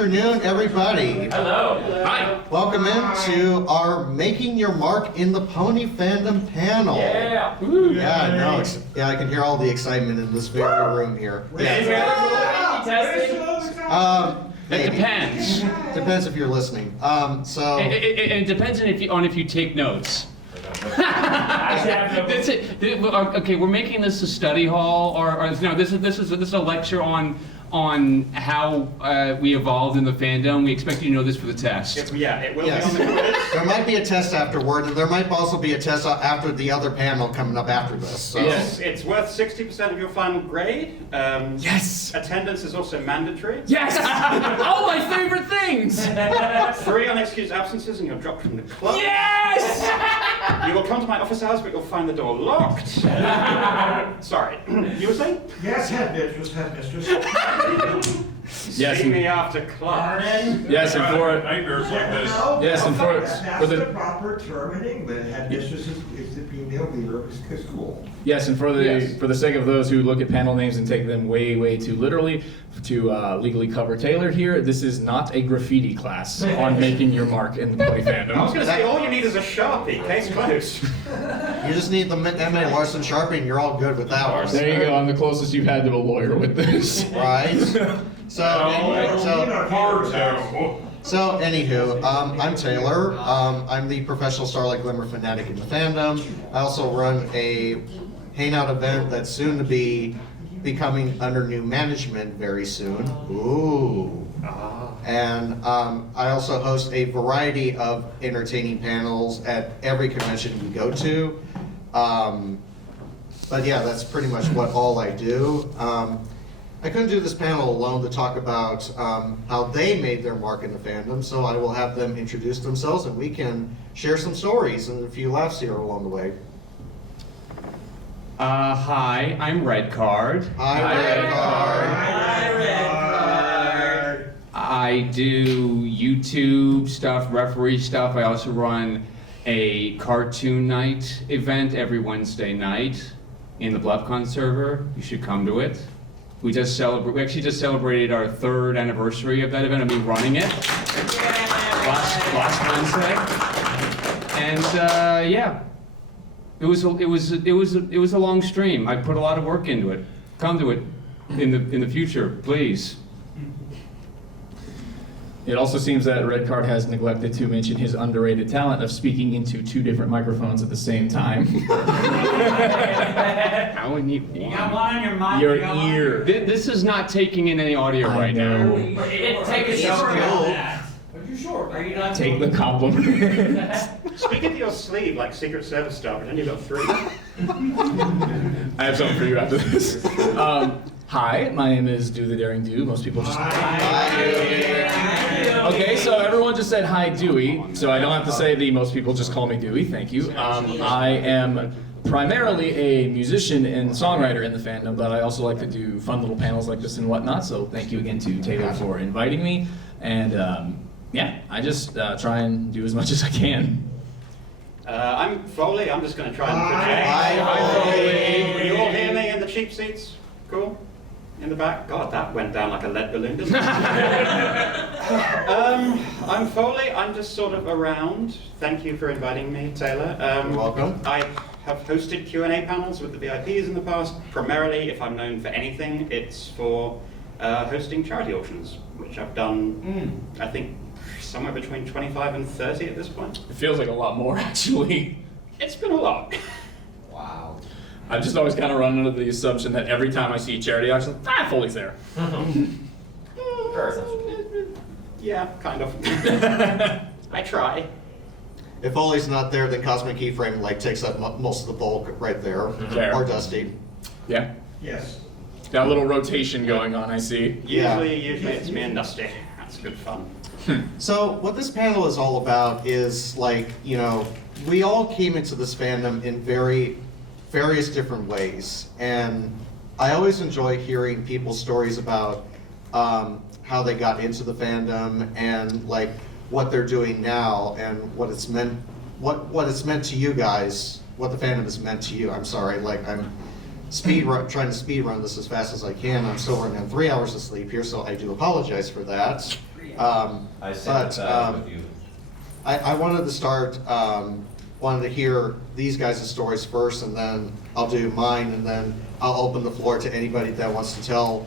afternoon, everybody. Hello. Hi. Welcome into our Making Your Mark in the Pony Fandom panel. Yeah. Yeah, I know. I can hear all the excitement in this very room here. Yeah. It depends. Depends if you're listening. It depends on if you take notes. That's it. Okay, we're making this a study hall, or no? This is a lecture on how we evolved in the fandom. We expect you to know this for the test. Yeah, it will Yes. be on the quiz. There might be a test afterward, and there might also be a test after the other panel coming up after this. So. It's worth 60% of your final grade. Yes. Attendance is also mandatory. Yes. All my favorite things. 3 unexcused absences and you're dropped from the club. Yes. You will come to my office hours, but you'll find the door locked. Sorry. You were saying? Yes, headmistress. Yes, See me after class. yes, and for nightmares like this. yes, and for That's the the proper term in England. Headmistress is the female leader of the school. yes, and for the Yes. for the sake of those who look at panel names and take them way too literally, to legally cover Taylor here, this is not a graffiti class on making your mark in the Pony I was fandom. going to say, all you need is a Sharpie. Case closed. You just need the M.A. Larson Sharpie, and you're all good with that one. There you go. I'm the closest you've had to a lawyer with this. Right? So anywho, I'm Taylor. I'm the professional Starlight Glimmer fanatic in the fandom. I also run a hangout event that's soon to be becoming under new management very soon. Ooh. And I also host a variety of entertaining panels at every convention we go to. But yeah, that's pretty much what all I do. I couldn't do this panel alone to talk about how they made their mark in the fandom, so I will have them introduce themselves and we can share some stories and a few laughs here along the way. Hi, I'm Red Card. Hi, Red Card. Hi, Red Card. I do YouTube stuff, referee stuff. I also run a cartoon night event every Wednesday night in the BluffCon server. You should come to it. We actually just celebrated our 3rd anniversary of that event, of me running it last Wednesday. And yeah, it was a long stream. I put a lot of work into it. Come to it in the future, please. It also seems that Red Card has neglected to mention his underrated talent of speaking into 2 different microphones at the same time. How would you got one on your mic. Your you got one? ear. This is not taking in any audio I right know. now. Take a It's short cool. on that. Are you short? Are you not? Take the compliment. Speak into your sleeve like Secret Service stuff, pretend you've got 3. I have something for you after this. Hi, my name is Do the Daring Do. Most people just. Okay, so everyone just said hi, Dewey. So I don't have to say the most people just call me Dewey. Thank you. I am primarily a musician and songwriter in the fandom, but I also like to do fun little panels like this and whatnot. So thank you again to Taylor for inviting me. And yeah, I just try and do as much as I can. I'm Foley. I'm just going to try and Hi, project. Foley. You all hear me in the cheap seats? Cool. In the back? God, that went down like a lead balloon, didn't it? I'm Foley. I'm just sort of around. Thank you for inviting me, Taylor. You're welcome. I have hosted Q&A panels with the VIPs in the past. Primarily, if I'm known for anything, it's for hosting charity auctions, which I've done, I think, somewhere between 25 and 30 at this point. It feels like a lot more, actually. It's been a lot. Wow. I've just always kind of run under the assumption that every time I see a charity auction, Foley's there. Yeah, kind of. I try. If Foley's not there, then Cosmic Keyframe takes up most of the bulk right there. Fair. Or Dusty. Yeah. Yes. Got a little rotation going on, I see. Yeah. Usually it's me and Dusty. That's good fun. So what this panel is all about is we all came into this fandom in various different ways, and I always enjoy hearing people's stories about how they got into the fandom and what they're doing now and what it's meant to you guys, what the fandom has meant to you. I'm sorry, I'm trying to speed run this as fast as I can. I'm still running on 3 hours of sleep here, so I do apologize for that. I sympathize with you. I wanted to start, wanted to hear these guys' stories first, and then I'll do mine, and then I'll open the floor to anybody that wants to tell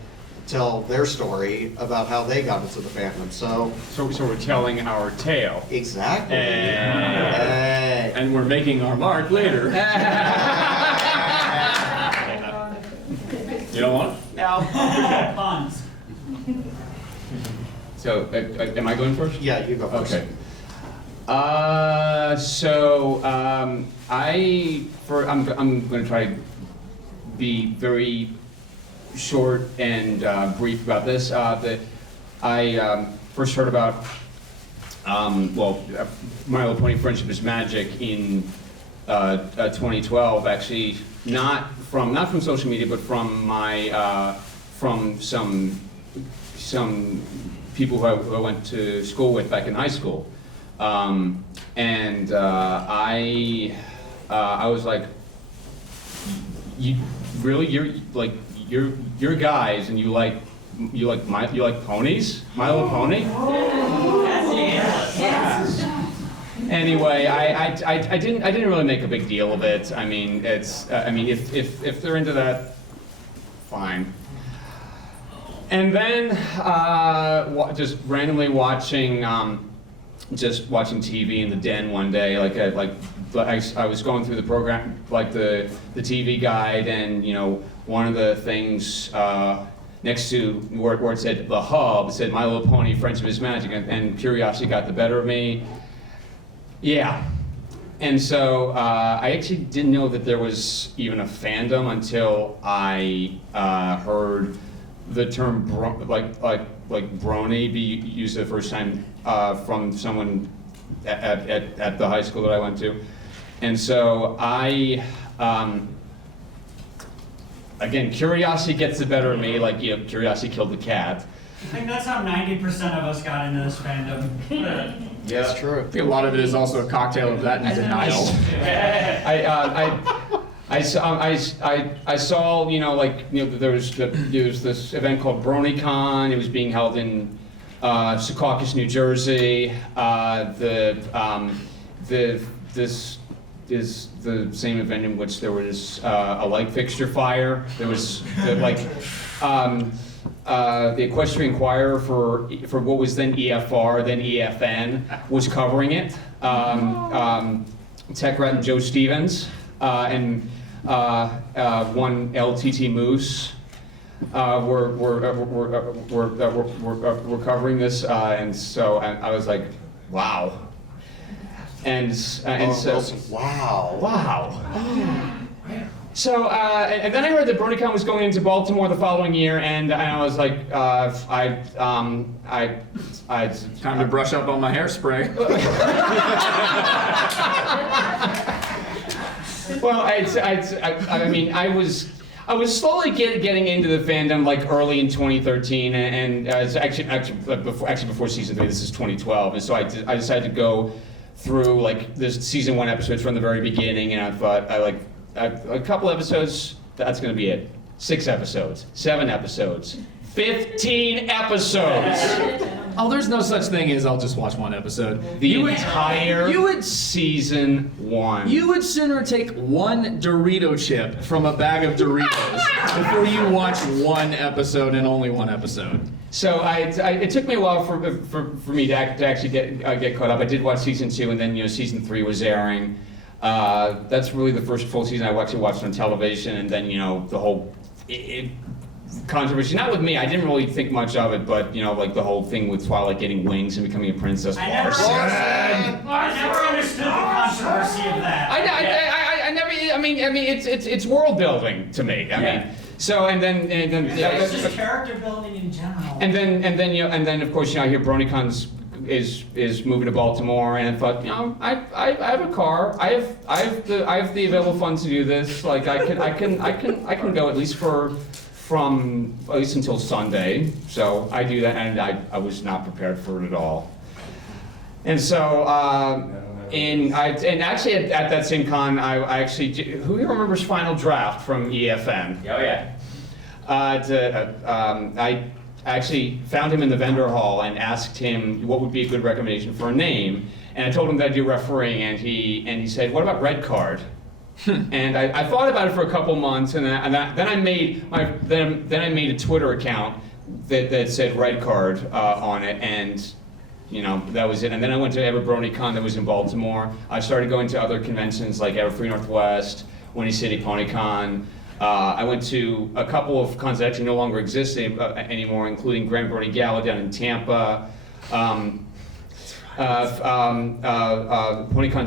their story about how they got into the fandom. So So we're telling our tale. exactly. Hey. Hey. And we're making our mark later. You don't want it? Now, Puns. So, am I going first? Yeah, you go first. Okay. I'm going to try to be very short and brief about this. I first heard about My Little Pony: Friendship is Magic in 2012. Actually, not from social media, but from my from some people who I went to school with back in high school. I was like, you really, you're guys, and you like ponies, My Little Pony. Anyway, I didn't really make a big deal of it. I mean, if they're into that, fine. And then just randomly watching TV in the den one day, I was going through the program, like the TV guide, and one of the things next to where it said the hub, it said My Little Pony: Friendship is Magic, and curiosity got the better of me. Yeah. And so I actually didn't know that there was even a fandom until I heard the term brony be used the first time from someone at the high school that I went to. And so again, curiosity gets the better of me, curiosity killed the cat. I think that's how 90% of us got into this fandom. Yeah, that's true. I think a lot of it is also a cocktail of that and denial. I saw, there was this event called BronyCon. It was being held in Secaucus, New Jersey. This is the same event in which there was a light fixture fire. There was the Equestrian Inquirer for what was then EFR, then EFN, was covering it. Tech Rat and Joe Stevens and one LTT Moose were covering this, and so I was like, wow. And so wow. So, and then I heard that BronyCon was going into Baltimore the following year, and I was like, Time to brush up on my hairspray. Well, I was slowly getting into the fandom early in 2013, and actually before season 3. This is 2012, and so I decided to go through this season 1 episodes from the very beginning, and I thought a couple episodes, that's going to be it. 6 episodes, 7 episodes, 15 episodes. Oh, there's no such thing as I'll just watch one episode. Entire season 1. You would sooner take one Dorito chip from a bag of Doritos before you watch one episode and only one episode. So it took me a while for me to actually get caught up. I did watch season 2, and then season 3 was airing. That's really the first full season I actually watched on television, and then the whole controversy. Not with me, I didn't really think much of it, but the whole thing with Twilight getting wings and becoming a princess. I never understood the controversy of that. I never. I mean, it's world building to me. I mean, so and then It's just character building in general. and then of course I hear BronyCon is moving to Baltimore, and I thought, I have a car. I have the available funds to do this. I can go at least at least until Sunday. So I do that, and I was not prepared for it at all. And so and actually at that same con, I actually, who here remembers Final Draft from EFN? Oh yeah. I actually found him in the vendor hall and asked him what would be a good recommendation for a name. And I told him that I do refereeing, and he said, "What about Red Card?" And I thought about it for a couple months, then I made a Twitter account that said Red Card on it, and that was it. And then I went to EverBronyCon that was in Baltimore. I started going to other conventions like Everfree Northwest, Windy City PonyCon. I went to a couple of cons that actually no longer exist anymore, including Grand Brony Gala down in Tampa. PonyCon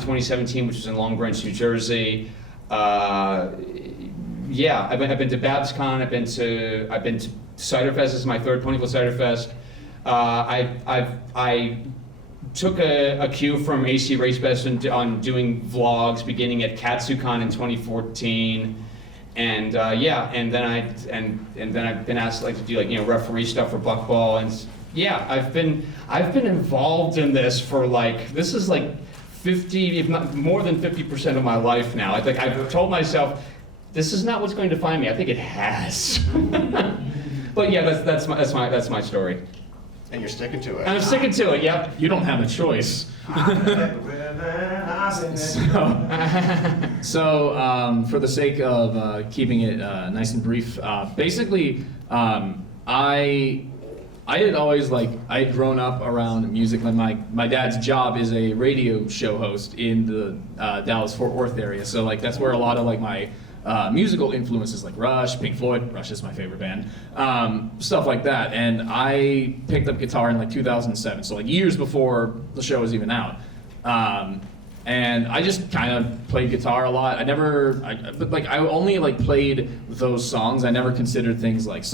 2017, which was in Long Branch, New Jersey. Yeah, I've been to BabsCon. I've been to Ciderfest. This is my third Ponyville Ciderfest. I took a cue from AC Race Best on doing vlogs, beginning at KatsuCon in 2014. And and then I've been asked to do referee stuff for Buckball, and yeah, I've been involved in this for this is 50, if not more than 50% of my life now. I've told myself this is not what's going to find me. I think it has. But yeah, that's my story. And you're sticking to it. And I'm sticking to it. Yep. You don't have a choice. So for the sake of keeping it nice and brief, basically, I had always I had grown up around music. My dad's job is a radio show host in the Dallas-Fort Worth area, so that's where a lot of my musical influences like Rush, Pink Floyd. Rush is my favorite band, stuff like that. And I picked up guitar in 2007, so years before the show was even out. And I just kind of played guitar a lot. I only played those songs. I never considered things like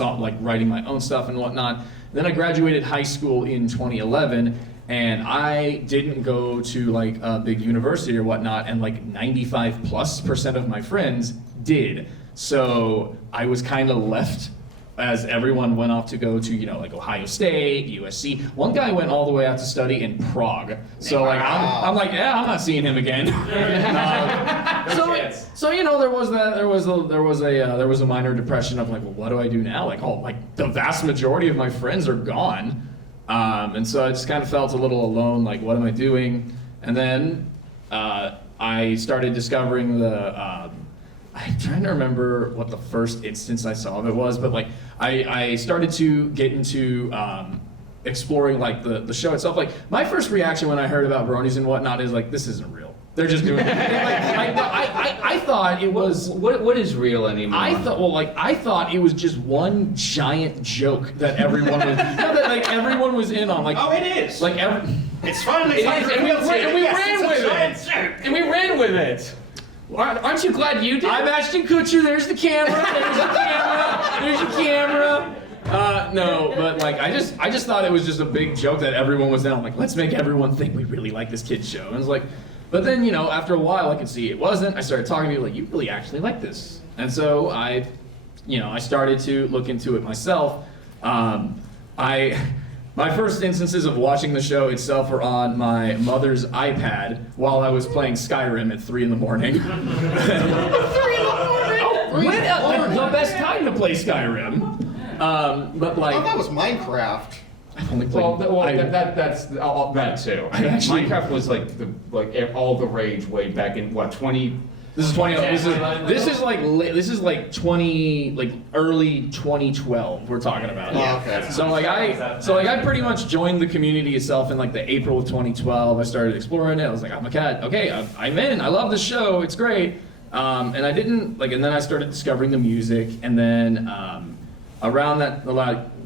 writing my own stuff and whatnot. Then I graduated high school in 2011, and I didn't go to a big university or whatnot, and 95+% of my friends did. So I was kind of left as everyone went off to go to, Ohio State, USC. One guy went all the way out to study in Prague. So I'm yeah, I'm not seeing him again. So there was that. There was a minor depression of well, what do I do now? The vast majority of my friends are gone. And so I just kind of felt a little alone, what am I doing? And then I started discovering I'm trying to remember what the first instance I saw of it was, but I started to get into exploring the show itself. My first reaction when I heard about bronies and whatnot is this isn't real. They're just doing it. I thought it was. What is real anymore? I thought it was just one giant joke that everyone was everyone was in on. Oh, it is. It's finally. And we ran with it. And we ran with it. Aren't you glad you did? I'm Ashton Kutcher. There's the camera. There's the camera. There's the camera. No, but I just thought it was just a big joke that everyone was in on. Let's make everyone think we really like this kid's show. And it's but then after a while I could see it wasn't. I started talking to people you really actually like this. And so I started to look into it myself. My first instances of watching the show itself were on my mother's iPad while I was playing Skyrim at 3 in the morning. 3 in the morning? The best time to play Skyrim. But that was Minecraft. I've only played. That's that too. Minecraft was all the rage way back in 20. This is 20. This is early 2012. We're talking about. Oh, okay. So I pretty much joined the community itself in the April of 2012. I started exploring it. I was I'm a cat. Okay, I'm in. I love the show. It's great. And I didn't and then I started discovering the music, and then around that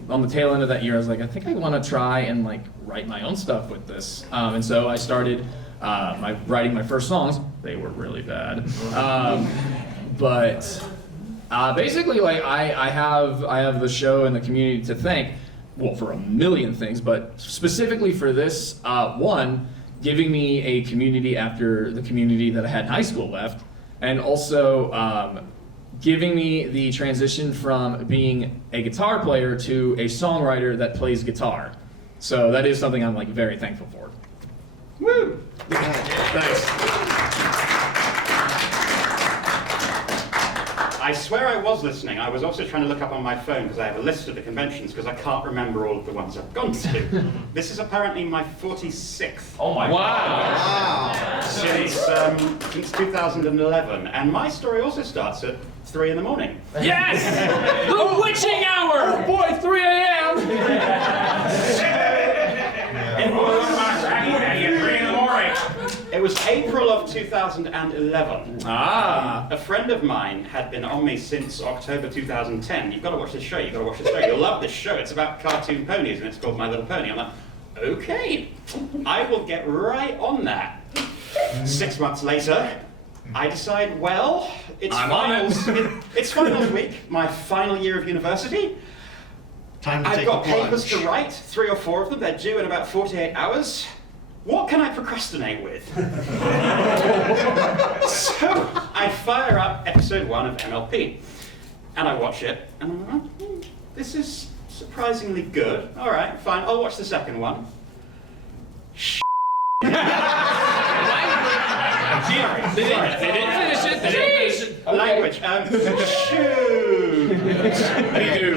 on the tail end of that year, I was I think I want to try and write my own stuff with this. And so I started writing my first songs. They were really bad. But basically, I have the show and the community to thank, for a million things, but specifically for this, one, giving me a community after the community that I had in high school left, and also giving me the transition from being a guitar player to a songwriter that plays guitar. So that is something I'm very thankful for. Woo! Thanks. I swear I was listening. I was also trying to look up on my phone because I have a list of the conventions because I can't remember all of the ones I've gone to. This is apparently my 46th. Oh my Wow. Since 2011, and my story also starts at 3 in the morning. Yes! The witching hour! Oh boy, 3 a.m. It was April of 2011. A friend of mine had been on me since October 2010. You've got to watch this show, you've got to watch this show. You'll love this show. It's about cartoon ponies and it's called My Little Pony. I'm like, okay, I will get right on that. 6 months later, I decide, well, it's finals week, my final year of university. Time to I've take got a plunge. papers to write, 3 or 4 of them. They're due in about 48 hours. What can I procrastinate with? So I fire up episode 1 of MLP, and I watch it, and I'm like, this is surprisingly good. All right, fine, I'll watch the second one. They didn't finish it. They didn't finish it. Language. Shoot. They do.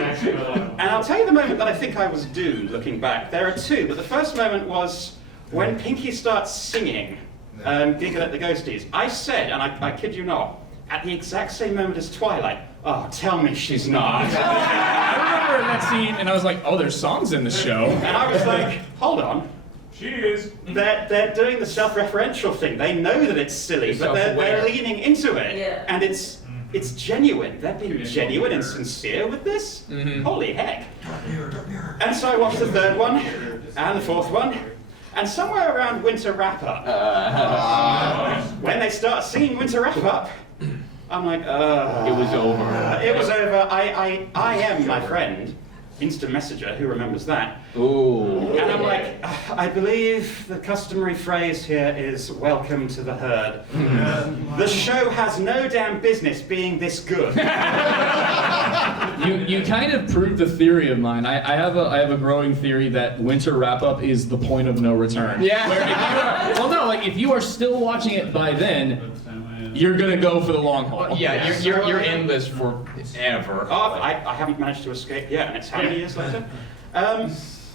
And I'll tell you the moment that I think I was doomed looking back. There are 2, but the first moment was when Pinky starts singing Giggle at the Ghosties. I said, and I kid you not, at the exact same moment as Twilight, oh, tell me she's not. I remember in that scene, and I was like, oh, there's songs in the show. And I was like, hold on. She is. They're doing the self-referential thing. They know that it's silly, but they're Self-aware. leaning into it. Yeah. And it's genuine. They're being genuine and sincere with this. Holy heck. And so I watched the 3rd one, and the 4th one, and somewhere around Winter Wrap-Up, when they start singing Winter Wrap-Up, I'm like, It was over. It was over. I am my friend, Instant Messenger, who remembers that? Ooh. And I'm like, I believe the customary phrase here is welcome to the herd. The show has no damn business being this good. You kind of proved the theory of mine. I have a growing theory that Winter Wrap-Up is the point of no return. Yeah. Where if you are still watching it by then, you're gonna go for the long haul. Yeah, you're in this forever. Oh, I haven't managed to escape yet, and it's how many years later?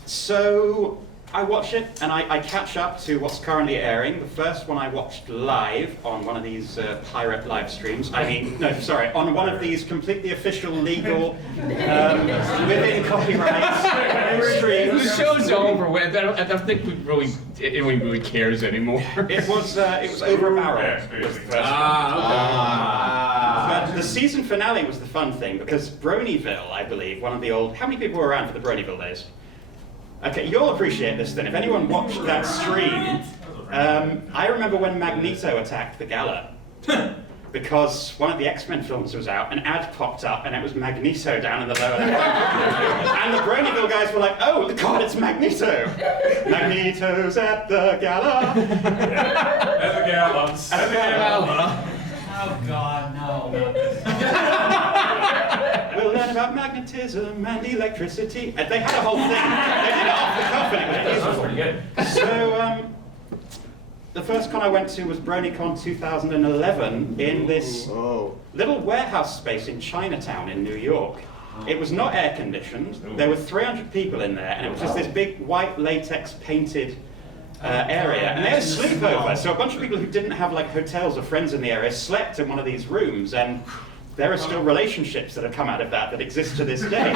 So I watch it, and I catch up to what's currently airing. The first one I watched live on one of these pirate live streams. On one of these completely official, legal, within copyright The streams. show's over with. I don't think anyone really cares anymore. It was over a barrel. Was the first one. But the season finale was the fun thing because Bronyville, I believe, one of the old. How many people were around for the Bronyville days? Okay, you'll appreciate this then. If anyone watched that stream, I remember when Magneto attacked the gala. Because one of the X-Men films was out, an ad popped up, and it was Magneto down in the lower left. And the Bronyville guys were like, oh, God, it's Magneto! Magneto's at the gala! At the gala. At the gala. Oh God, no. We'll learn about magnetism and electricity. And they had a whole thing. They did it off the cuff, and it was Pretty good. So, the first con I went to was BronyCon 2011 in this little warehouse space in Chinatown in New York. It was not air conditioned. There were 300 people in there, and it was just this big white latex painted area. And they had a sleepover, so a bunch of people who didn't have like hotels or friends in the area slept in one of these rooms, and there are still relationships that have come out of that exist to this day.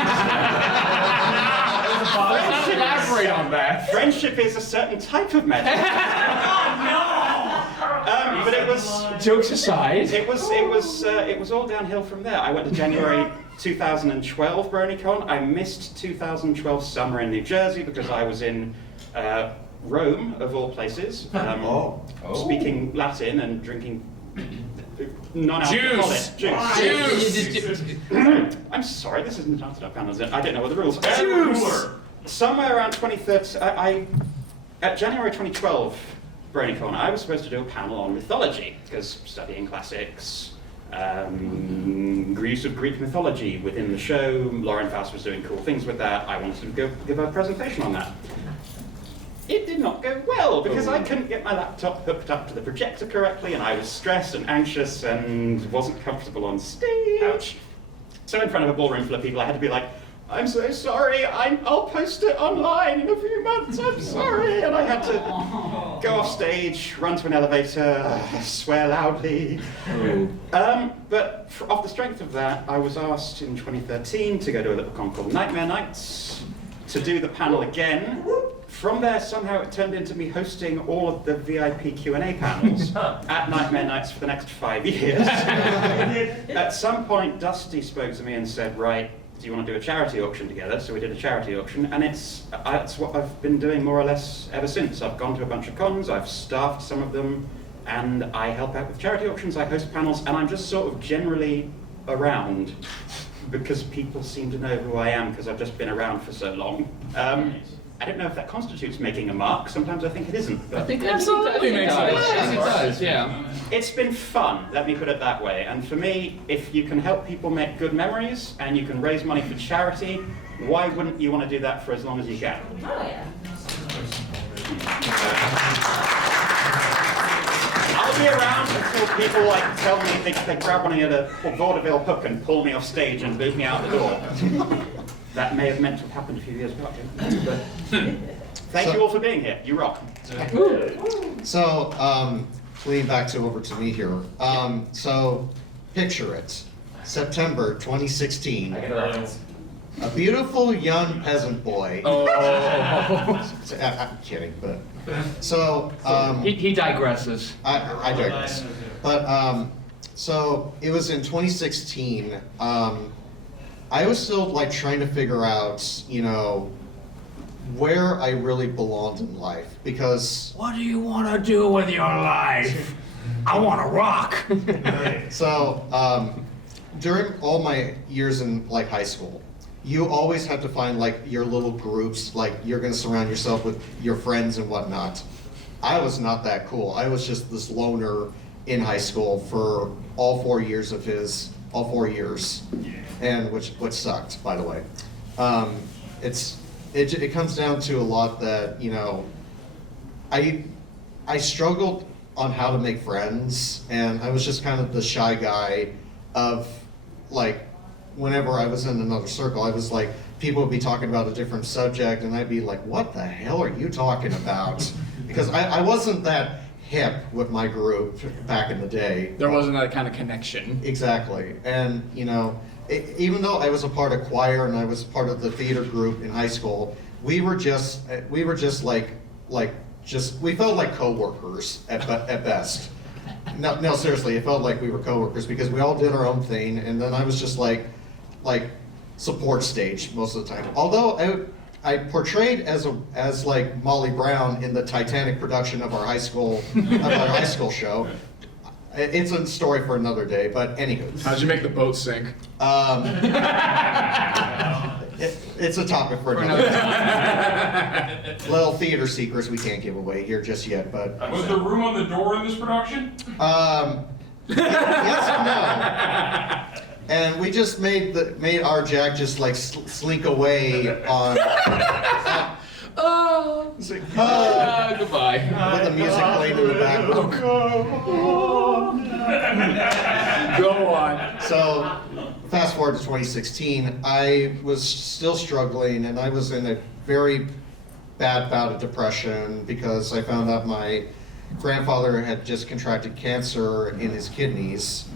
Elaborate on that. Friendship is a certain type of magic. But it was. Jokes aside. It was all downhill from there. I went to January 2012 BronyCon. I missed 2012 summer in New Jersey because I was in Rome, of all places, speaking Latin and drinking non-alcoholic juice. I'm sorry, this isn't an stand-up panel, is it? I don't know what the rules are. Juice! Somewhere around 2013, at January 2012 BronyCon, I was supposed to do a panel on mythology, because studying classics, use of Greek mythology within the show. Lauren Faust was doing cool things with that. I wanted to give a presentation on that. It did not not go well because I couldn't get my laptop hooked up to the projector correctly, and I was stressed and anxious and wasn't comfortable on stage. So in front of a ballroom full of people, I had to be like, I'm so sorry, I'll post it online in a few months, I'm sorry. And I had to go off stage, run to an elevator, swear loudly. But off the strength of that, I was asked in 2013 to go to a little con called Nightmare Nights, to do the panel again. From there, somehow it turned into me hosting all of the VIP Q&A panels at Nightmare Nights for the next 5 years. At some point, Dusty spoke to me and said, right, do you want to do a charity auction together? So we did a charity auction, and it's what I've been doing more or less ever since. I've gone to a bunch of cons, I've staffed some of them, and I help out with charity auctions, I host panels, and I'm just sort of generally around because people seem to know who I am because I've just been around for so long. I don't know if that constitutes making a mark. Sometimes I think it isn't. But I think Absolutely makes sense. It does, yeah. it's been fun, let me put it that way. And for me, if you can help people make good memories and you can raise money for charity, why wouldn't you want to do that for as long as you can? Oh, yeah. I'll be around until people like tell me they grab one of the vaudeville hook and pull me off stage and boot me out the door. That may have meant to have happened a few years back. But thank you all for being here. You rock. So, leading back over to me here. So, picture it. September 2016. A beautiful young peasant boy. I'm kidding, but so He digresses. I digress. But so it was in 2016. I was still like trying to figure out, you know, where I really belonged in life because. What do you want to do with your life? I want to rock. So during all my years in like high school, you always have to find like your little groups, like you're going to surround yourself with your friends and whatnot. I was not that cool. I was just this loner in high school for all 4 years, and which sucked, by the way. It comes down to a lot that, you know, I struggled on how to make friends, and I was just kind of the shy guy of like, whenever I was in another circle, I was like, people would be talking about a different subject, and I'd be like, what the hell are you talking about? Because I wasn't that hip with my group back in the day. There wasn't that kind of connection. Exactly. And, you know, even though I was a part of choir and I was part of the theater group in high school, we were just like we felt like coworkers at best. No, seriously, it felt like we were coworkers because we all did our own thing, and then I was just like support stage most of the time. Although I portrayed as like Molly Brown in the Titanic production of our high school show. It's a story for another day, but anywho. How'd you make the boat sink? It's a topic for another day. Little theater secrets we can't give away here just yet, but. Was there room on the door in this production? Yes and no. And we just made our Jack just like slink away on. Goodbye. With the music playing in the background. Go on. So, fast forward to 2016, I was still struggling, and I was in a very bad bout of depression because I found out my grandfather had just contracted cancer in his kidneys,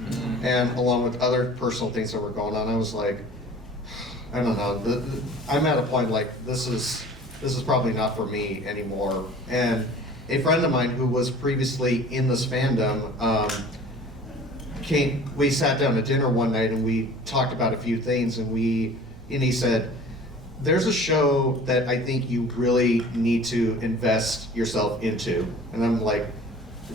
and along with other personal things that were going on, I was like, I don't know, I'm at a point like, this is probably not for me anymore. And a friend of mine who was previously in this fandom we sat down at dinner one night and we talked about a few things, and he said, there's a show that I think you really need to invest yourself into. And I'm like,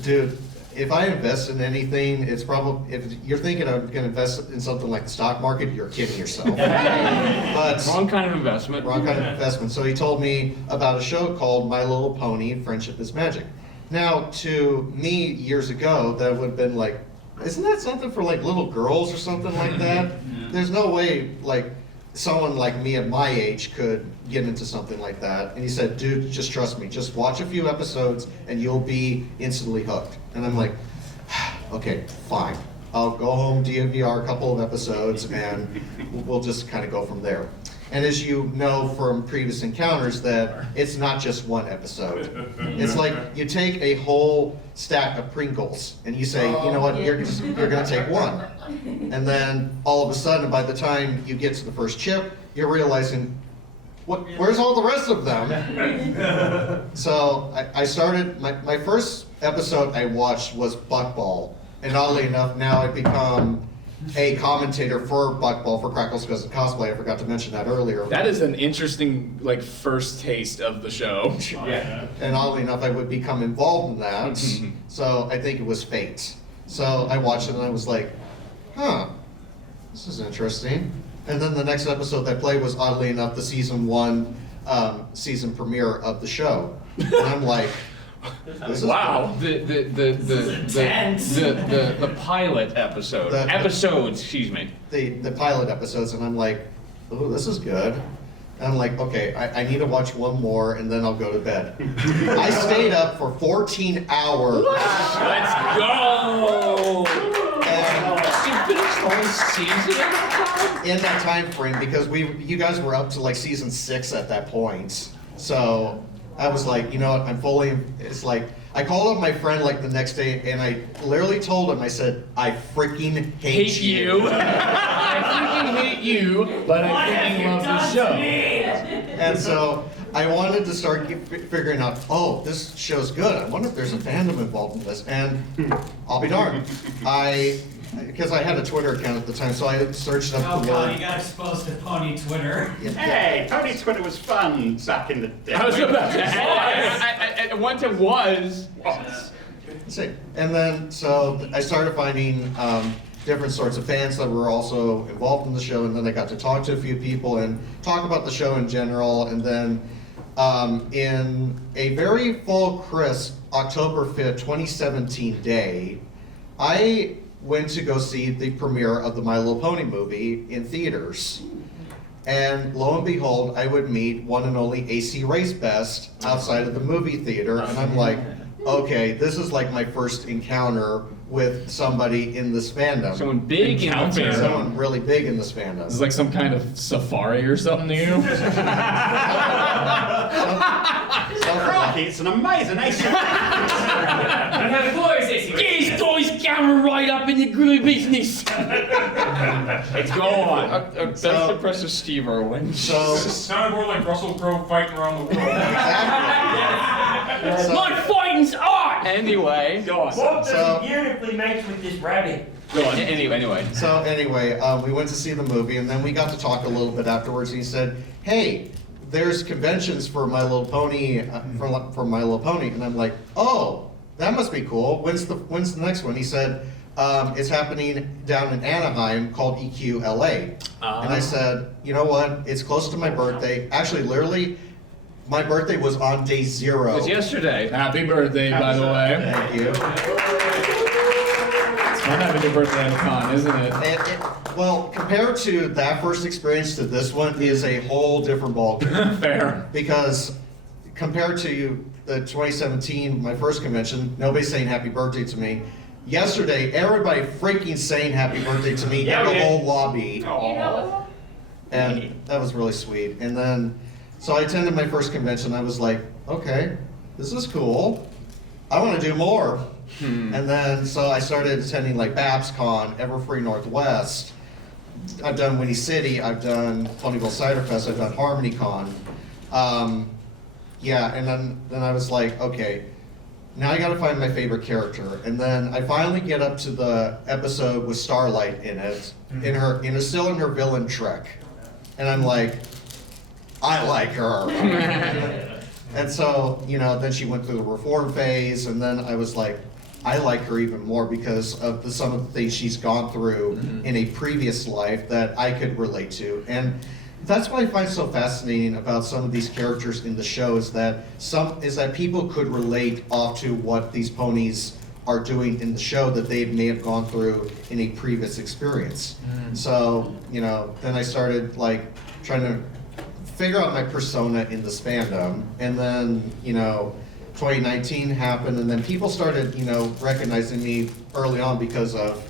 dude, if I invest in anything, it's probably, if you're thinking I'm going to invest in something like the stock market, you're kidding yourself. But Wrong kind of investment. wrong kind of investment. So he told me about a show called My Little Pony, Friendship is Magic. Now, to me, years ago, that would have been like, isn't that something for like little girls or something like that? There's no way, like, someone like me at my age could get into something like that. And he said, dude, just trust me, just watch a few episodes and you'll be instantly hooked. And I'm like, okay, fine. I'll go home, DVR a couple of episodes, and we'll just kind of go from there. And as you know from previous encounters, that it's not just one episode. It's like you take a whole stack of Pringles and you say, you know what, you're going to take one. And then all of a sudden, by the time you get to the first chip, you're realizing, where's all the rest of them? So I started, my first episode I watched was Buckball. And oddly enough, now I've become a commentator for Buckball for Crackles Cousin Cosplay. I forgot to mention that earlier. That is an interesting, like, first taste of the show. Yeah. And oddly enough, I would become involved in that. So I think it was fate. So I watched it and I was like, huh, this is interesting. And then the next episode I played was, oddly enough, the season 1 season premiere of the show. And I'm like, this is Wow. The pilot episode. Episodes, excuse me. the pilot episodes, and I'm like, oh, this is good. And I'm like, okay, I need to watch one more, and then I'll go to bed. I stayed up for 14 hours. Let's go! And You finished the whole season? in that time frame, because you guys were up to like season 6 at that point. So I was like, you know what, it's like, I called up my friend like the next day, and I literally told him, I said, I freaking hate you. I freaking hate you, but I freaking love the show. And so I wanted to start figuring out, oh, this show's good. I wonder if there's a fandom involved in this. And I'll be darned. Because I had a Twitter account at the time, so I searched up Oh the god, you word. got exposed to Pony Twitter. Hey, Pony Twitter was fun back in the day. I was about to say. At one time was. See. And then, so I started finding different sorts of fans that were also involved in the show, and then I got to talk to a few people and talk about the show in general. And then in a very full, crisp October 5th, 2017 day, I went to go see the premiere of the My Little Pony movie in theaters. And lo and behold, I would meet one and only AC Race Best outside of the movie theater. And I'm like, okay, this is like my first encounter with somebody in this fandom. Someone big in the Encounter. fandom. Someone really big in this fandom. This is like some kind of safari or something to you? Crikey, it's an amazing AC. You have a glorious AC. These toys camera right up in the groovy business. Let's go on. Best impressive Steve Irwin. So, Sounded more like Russell Crowe fighting around the world. exactly. So- My fighting's art. Anyway. Go on. Bob does So- it beautifully makes with this rabbit. Go on. Anyway. So anyway, we went to see the movie, and then we got to talk a little bit afterwards. And he said, "Hey, there's conventions for My Little Pony, for My Little Pony," and I'm like, "Oh, that must be cool. When's the next one?" He said, "It's happening down in Anaheim called EQLA," and I said, "You know what? It's close to my birthday. Actually, literally, my birthday was on day 0." It was yesterday. Happy birthday, by the way. Thank you. It's fun having your birthday at a con, isn't it? Well, compared to that first experience to this one is a whole different ballgame. Fair. Because compared to the 2017, my first convention, nobody's saying happy birthday to me. Yesterday, everybody freaking saying happy birthday to me in the whole lobby. And that was really sweet. And then, so I attended my first convention. I was like, okay, this is cool. I want to do more. And then, so I started attending like BabsCon, Everfree Northwest. I've done Winnie City. I've done Ponyville Ciderfest. I've done HarmonyCon. Yeah, and then I was like, okay, now I got to find my favorite character. And then I finally get up to the episode with Starlight in it, still in her villain trek. And I'm like, I like her. And so, then she went through the reform phase, and then I was like, I like her even more because of some of the things she's gone through in a previous life that I could relate to. And that's what I find so fascinating about some of these characters in the show is that people could relate off to what these ponies are doing in the show that they may have gone through in a previous experience. So, you know, then I started like trying to figure out my persona in this fandom, and then, you know, 2019 happened, and then people started, you know, recognizing me early on because of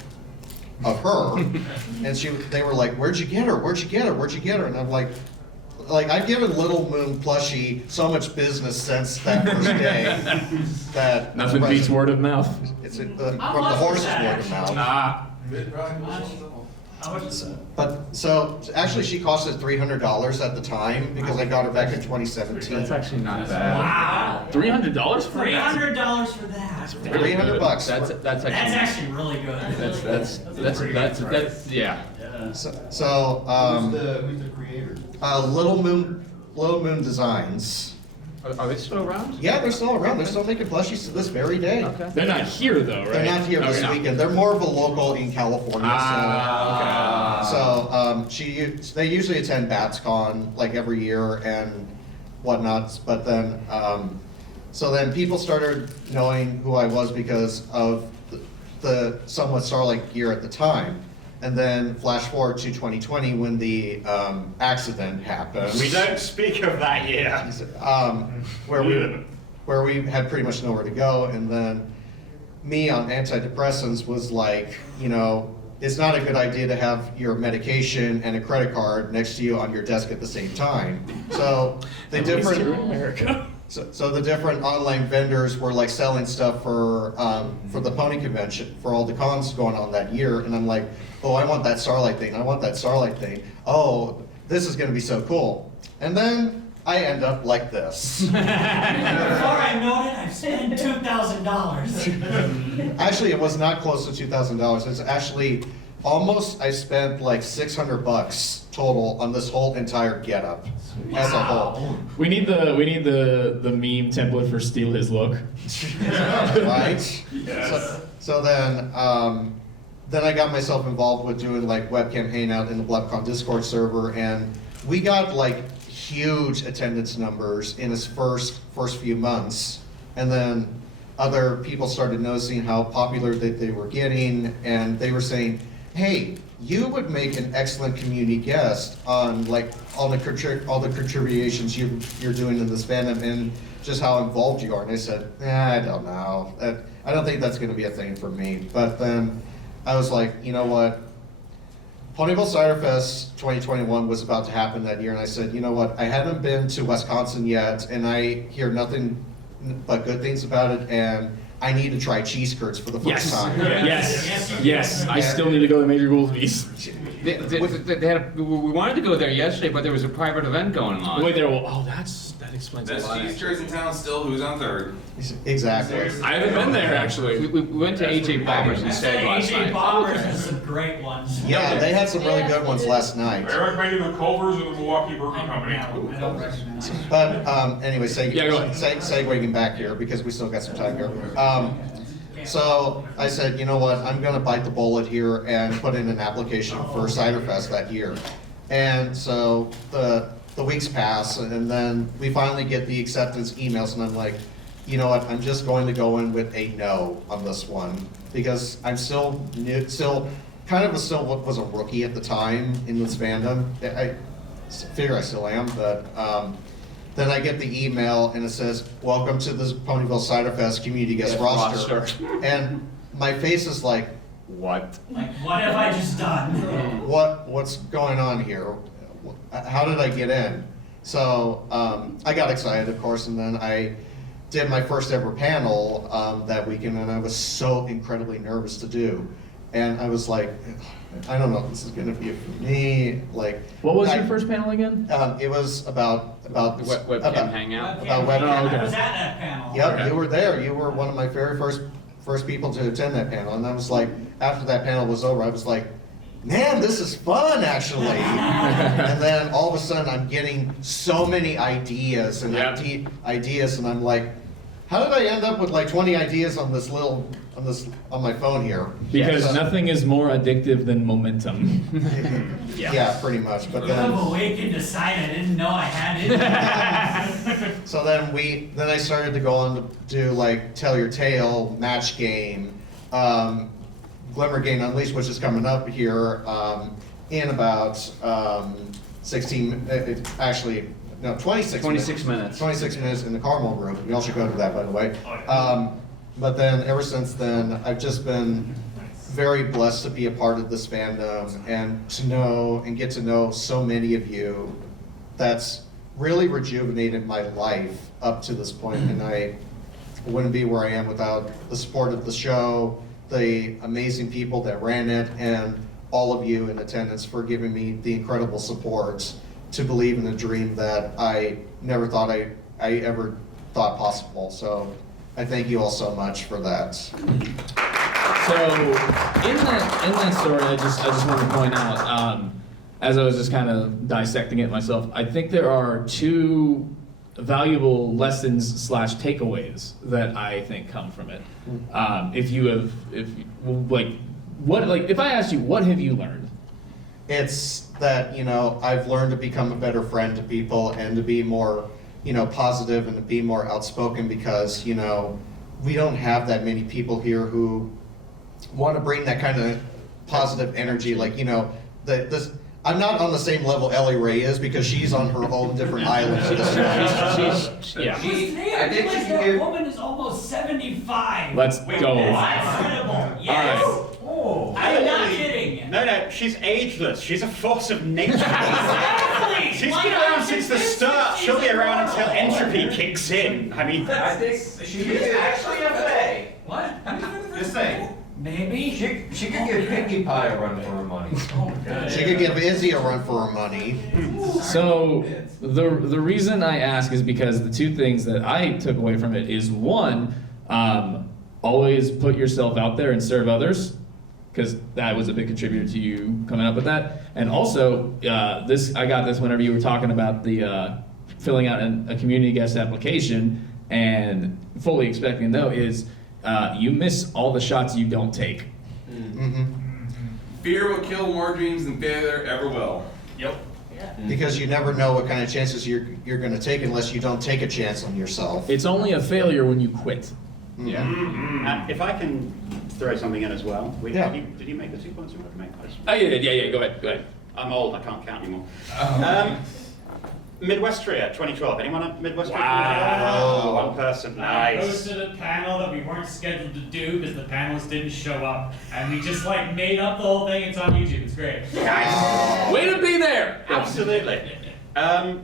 her, and they were like, "Where'd you get her? Where'd you get her? Where'd you get her?" And I'm like I've given Little Moon plushie so much business since that first day that Nothing beats word of mouth. It's from the How much was horse's that, word of mouth. How much is that? But so actually, she costed $300 at the time because I got her back in 2017. That's actually not bad. Wow. $300 for that? $300 for that. $300 bucks. That's That's actually really good. That's yeah. So Who's the creator? Little Moon Designs. Are they still around? Yeah, they're still around. They're still making plushies to this very day. Okay. They're not here though, right? They're not here this Okay. weekend. They're more of a local in California. They usually attend BatsCon like every year and whatnot. But then, so then people started knowing who I was because of the somewhat Starlight gear at the time. And then flash forward to 2020 when the accident happened. We don't speak of that year. Where we had pretty much nowhere to go, and then me on antidepressants was like, you know, it's not a good idea to have your medication and a credit card next to you on your desk at the same time. So the At least different here in America. so the different online vendors were like selling stuff for the pony convention, for all the cons going on that year, and I'm like, oh, I want that Starlight thing. I want that Starlight thing. Oh, this is going to be so cool. And then I end up like this. Before I know it, I've spent $2,000. Actually, it was not close to $2,000. It's actually almost, I spent like $600 total on this whole entire getup as a whole. We need the meme template for steal his look. Right? Yes. So then I got myself involved with doing like webcam hangout in the BlebCon Discord server, and we got like huge attendance numbers in its first few months, and then other people started noticing how popular that they were getting, and they were saying, hey, you would make an excellent community guest on like all the contributions you're doing in this fandom and just how involved you are. And I said, I don't know. I don't think that's going to be a thing for me. But then I was like, you know what? Ponyville Ciderfest 2021 was about to happen that year, and I said, you know what? I haven't been to Wisconsin yet, and I hear nothing but good things about it, and I need to try cheese curds for the first time. Yes. I still need to go to Major Goolsby's. We wanted to go there yesterday, but there was a private event going on. Wait there. That explains a Best lot. cheese curds in town still. Who's on third? Exactly. I haven't been there actually. We went to AJ Bombers instead last AJ night. Bombers has some great ones. Yeah, they had some really good ones last night. I recommend you the Culvers or the Milwaukee Burger Company. I don't recognize it. But anyway, Yeah, go ahead. segueing back here because we still got some time here. So I said, you know what, I'm gonna bite the bullet here and put in an application for Ciderfest that year. And so the weeks pass, and then we finally get the acceptance emails, and I'm like, you know what, I'm just going to go in with a no on this one, because I'm still new, was a rookie at the time in this fandom. I figure I still am, but then I get the email and it says, welcome to the Ponyville Ciderfest community guest roster. And my face is like, what? Like, what have I just done? What's going on here? How did I get in? So I got excited, of course, and then I did my first ever panel that weekend, and I was so incredibly nervous to do. And I was like, I don't know if this is going to be for me. Like, What was your first panel again? It was about Webcam hangout. About webcam. I was at that panel. Yep, you were there. You were one of my very first people to attend that panel, and I was like, after that panel was over, I was like, man, this is fun, actually. And then all of a sudden, I'm getting so many ideas and ideas, and I'm like, how did I end up with like 20 ideas on my phone here? Because So- nothing is more addictive than momentum. Yeah, pretty much. But You have then, awakened a side I didn't know I had it. so then I started to go on to do like Tell Your Tale, Match Game, Glimmer Game Unleashed, which is coming up here in about 26 minutes. 26 minutes in the Carmel room. We all should go to that, by the way. But then, ever since then, I've just been very blessed to be a part of this fandom and to know and get to know so many of you. That's really rejuvenated my life up to this point, and I wouldn't be where I am without the support of the show, the amazing people that ran it, and all of you in attendance for giving me the incredible support to believe in a dream that I never thought I ever thought possible. So I thank you all so much for that. So in that story, I just want to point out, as I was just kind of dissecting it myself, I think there are two valuable lessons / takeaways that I think come from it. If I asked you, what have you learned? It's that, I've learned to become a better friend to people and to be more, positive and to be more outspoken because, we don't have that many people here who want to bring that kind of positive energy. Like, I'm not on the same level Ellie Ray is because she's on her own different island. Yeah. I think think she can that give- woman is almost 75. Let's go. That's incredible. Yes. Oh, I'm not kidding. No, she's ageless. She's a force of nature. Exactly. She's Why been not? around since the start. She'll be around until entropy kicks in. I mean, I think she could actually a fae. What? Just saying. Maybe. She could give Pinkie Pie a run for her money. She could give Izzy a run for her money. So the reason I ask is because the two things that I took away from it is one, always put yourself out there and serve others, because that was a big contributor to you coming up with that. And also, I got this whenever you were talking about the filling out a community guest application and fully expecting no is you miss all the shots you don't take. Fear will kill more dreams than failure ever will. Yep. Because you never know what kind of chances you're going to take unless you don't take a chance on yourself. It's only a failure when you quit. Yeah. and if I can throw something in as well. Yeah. Did you make the 2 points you wanted to make? Oh, yeah, go ahead. I'm old, I can't count anymore. Midwestria 2012. Anyone at Midwestria? Wow. One person. I Nice. hosted a panel that we weren't scheduled to do because the panelists didn't show up, and we just made up the whole thing. It's on YouTube. It's great. Nice. Way to be there! Absolutely. God,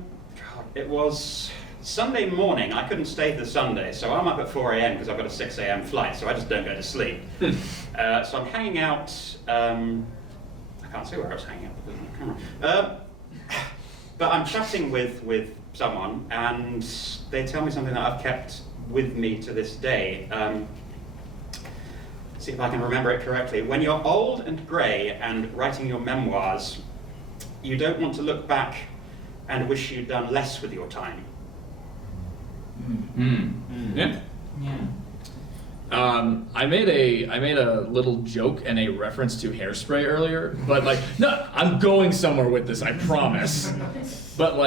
it was Sunday morning. I couldn't stay the Sunday, so I'm up at 4 a.m. because I've got a 6 a.m. flight, so I just don't go to sleep. So I'm hanging out. I can't see where I was hanging out because of the camera. But I'm chatting with someone, and they tell me something that I've kept with me to this day. See if I can remember it correctly. When you're old and grey and writing your memoirs, you don't want to look back and wish you'd done less with your time. Yeah. Yeah. I made a little joke and a reference to Hairspray earlier, but no, I'm going somewhere with this, I promise. But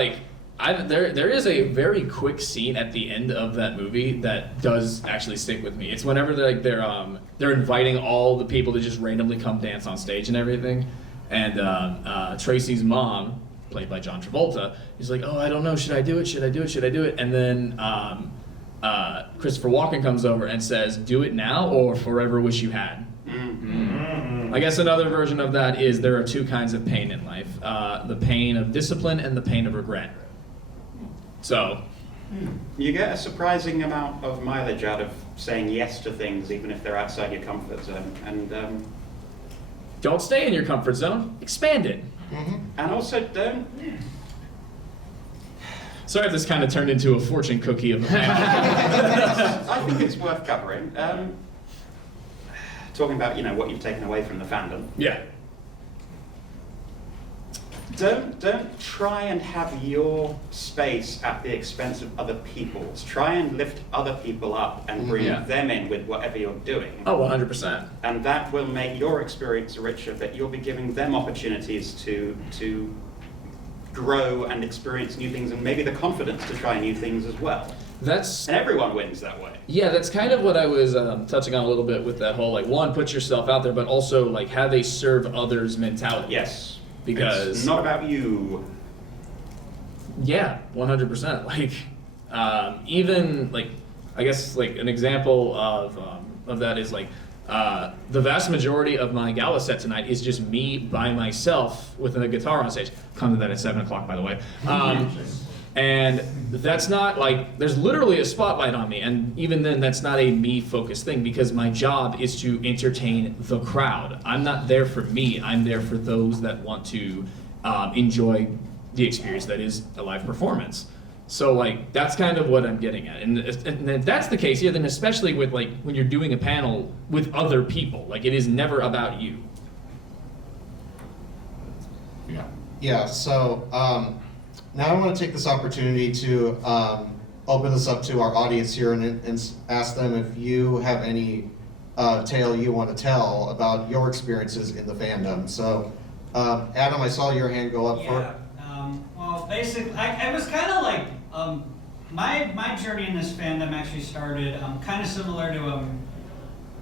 there is a very quick scene at the end of that movie that does actually stick with me. It's whenever they're inviting all the people to just randomly come dance on stage and everything, and Tracy's mom, played by John Travolta, is like, oh, I don't know, should I do it? And then Christopher Walken comes over and says, do it now or forever wish you had. I guess another version of that is there are two kinds of pain in life, the pain of discipline and the pain of regret. So. You get a surprising amount of mileage out of saying yes to things, even if they're outside your comfort zone. And Don't stay in your comfort zone, expand it. and also don't. Sorry if this kind of turned into a fortune cookie of a panel. I think it's worth covering. Talking about what you've taken away from the fandom. Yeah. Don't try and have your space at the expense of other people's. Try and lift other people up and bring Yeah. them in with whatever you're doing. Oh, 100%. And that will make your experience richer, but you'll be giving them opportunities to grow and experience new things and maybe the confidence to try new things as well. That's And everyone wins that way. Yeah, that's kind of what I was touching on a little bit with that whole, like, one, put yourself out there, but also, like, have a serve others mentality. Yes. Because... It's not about you. Yeah, 100%. Like, even, like, I guess, like, an example of that is, like, the vast majority of my gala set tonight is just me by myself with a guitar on stage. Come to that at 7 o'clock, by the way. And that's not like, there's literally a spotlight on me, and even then that's not a me-focused thing because my job is to entertain the crowd. I'm not there for me, I'm there for those that want to enjoy the experience that is a live performance. So like, that's kind of what I'm getting at. And if that's the case, yeah, then especially with like, when you're doing a panel with other people, like it is never about you. Yeah, so now I want to take this opportunity to open this up to our audience here and ask them if you have any tale you want to tell about your experiences in the fandom. So, Adam, I saw your hand go up first. Well, basically, I was kind of like, my journey in this fandom actually started kind of similar to,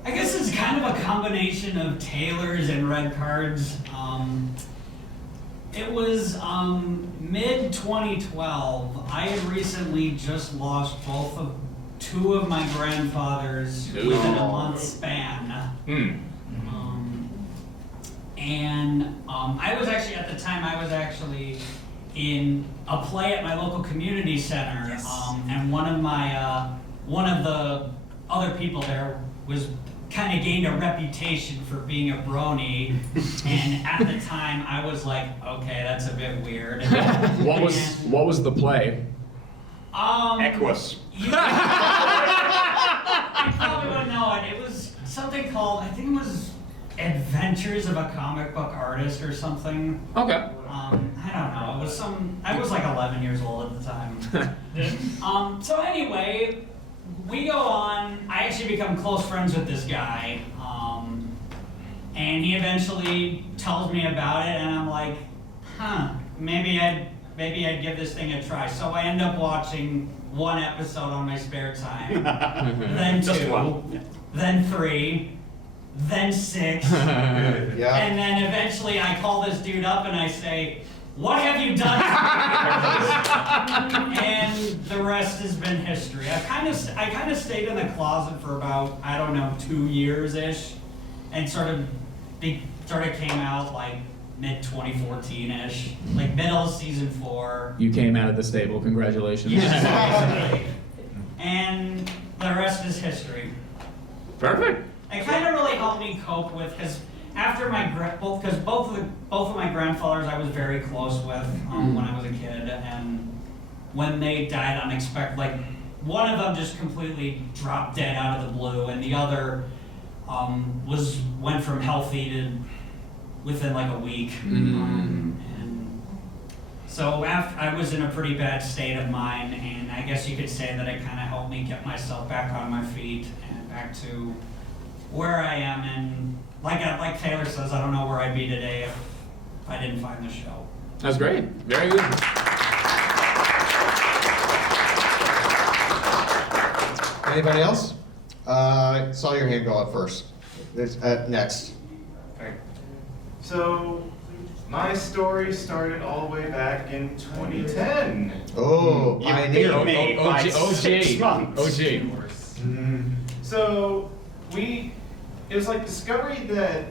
I guess it's kind of a combination of Taylors and red cards. It was mid-2012. I had recently just lost two of my grandfathers within a month span. I was actually, at the time, I was actually in a play at my local community center. Yes. And one of the other people there was kind of gained a reputation for being a brony, and at the time I was like, okay, that's a bit weird. What was the play? Equus. You probably wouldn't know it. It was something called, I think it was Adventures of a Comic Book Artist or something. Okay. I don't know. It was I was like 11 years old at the time. So anyway, we go on. I actually become close friends with this guy, and he eventually tells me about it, and I'm like, maybe I'd give this thing a try. So I end up watching one episode on my spare time, then Just two, one. then three, then six, Yeah. and then eventually I call this dude up and I say, what have you done? And the rest has been history. I kind of stayed in the closet for about, I don't know, 2 years-ish, and sort of came out like mid-2014-ish, like middle of season 4. You came out of the stable, congratulations. Yes, basically. And the rest is history. Perfect. It kind of really helped me cope with, because after both of my grandfathers I was very close with when I was a kid, and when they died unexpectedly, like one of them just completely dropped dead out of the blue, and the other went from healthy to within like a week. And so after, I was in a pretty bad state of mind, and I guess you could say that it kind of helped me get myself back on my feet and back to where I am. And like Taylor says, I don't know where I'd be today if I didn't find the show. That's great. Very good. Anybody else? I saw your hand go up first. Next. So, my story started all the way back in 2010. Oh, You pioneer. beat me by OG. 6 months. OG. So, it was like Discovery that,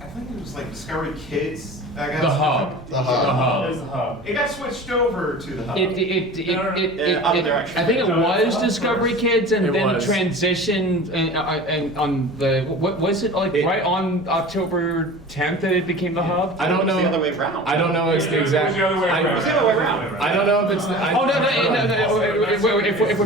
I think it was like Discovery Kids. That got The Hub. The Hub. There's the Hub. It got switched over to the Hub. Other direction. I think it was Discovery Kids and It then was. transitioned and on the, what was it, like right on October 10th that it became the Hub? I don't It's know. the other way around. I don't know. It's the It was exact. the other way around. It's the other way around. I don't know if it's. Oh no! If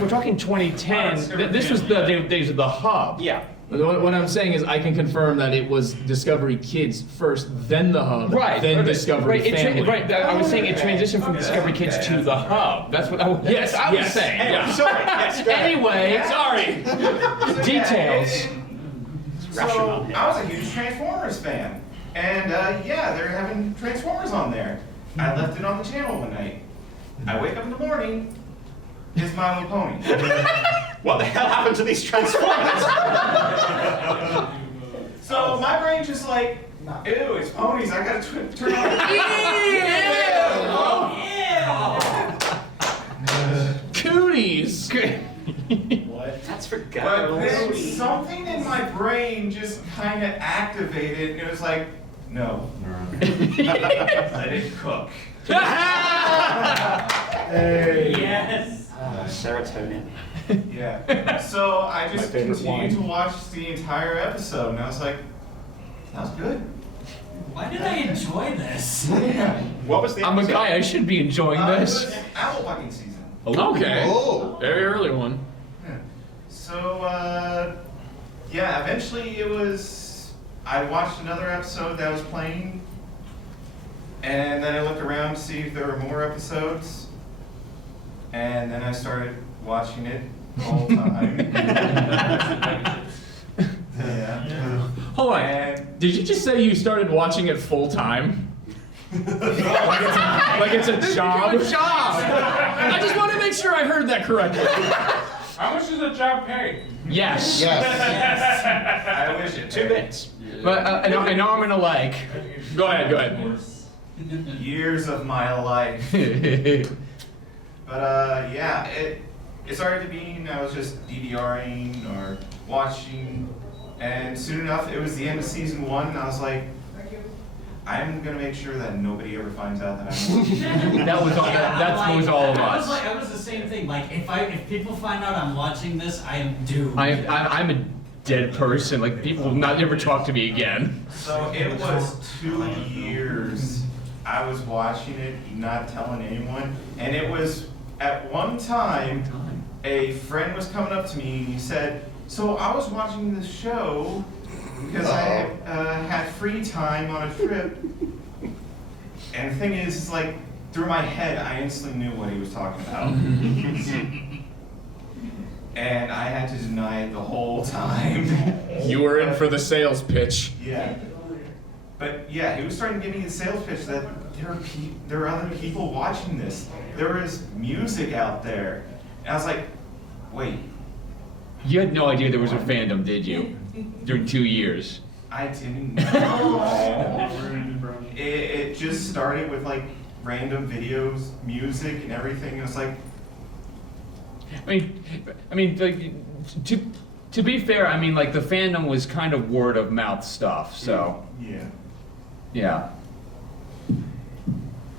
we're talking 2010, this was the days of the Hub. Yeah. What I'm saying is I can confirm that it was Discovery Kids first, then the Hub, Right. then Discovery Family. Right. I was saying it transitioned from Discovery Kids to the Hub. That's what I was. Yes, I was yes. saying. Anyway, Yeah. sorry. Yes, go ahead. Anyway, sorry. Details. So I was a huge Transformers fan, and yeah, they're having Transformers on there. I left it on the channel one night. I wake up in the morning, it's My Little Pony. What the hell happened to these Transformers? So my brain just like, ew, it's ponies. I gotta turn on. Cooties! That's for But girls. then something in my brain just kind of activated, and it was like, no. Let it cook. Hey. Yes. Serotonin. Yeah. So I just My favorite continued wine. to watch the entire episode, and I was like, that was good. Why did I enjoy this? What was the I'm a episode? guy, I should be enjoying It this. was apple bucking season. Okay. Oh. Very early one. Yeah. So, yeah, eventually it was, I watched another episode that was playing, and then I looked around to see if there were more episodes, and then I started watching it the whole time. Yeah. Hold on. And Did you just say you started watching it full time? Like it's a job? I just want to make sure I heard that correctly. How much does a job pay? Yes. Yes. I wish it 2 did. bits. But I know I'm gonna like. Go ahead. Years of my life. But yeah, it started to be, I was just DVRing or watching, and soon enough it was the end of season 1, and I was like, I'm gonna make sure that nobody ever finds out that I'm watching. That was all. That was all of I was us. like, I was the same thing. Like, if people find out I'm watching this, I am doomed. I'm a dead person. Like people will not ever talk to me again. So it was 2 years I was watching it, not telling anyone, and it was at one time a friend was coming up to me and he said, so I was watching this show because I had free time on a trip, and the thing is, it's like through my head I instantly knew what he was talking about. And I had to deny it the whole time. You were in for the sales pitch. Yeah. But yeah, he was starting to give me the sales pitch that there are other people watching this. There is music out there. And I was like, wait, You had no idea there was a fandom, did you? During 2 years. I didn't know. It just started with like random videos, music, and everything. And it's like, I mean, like, to be fair, I mean, like the fandom was kind of word of mouth stuff. So yeah. yeah.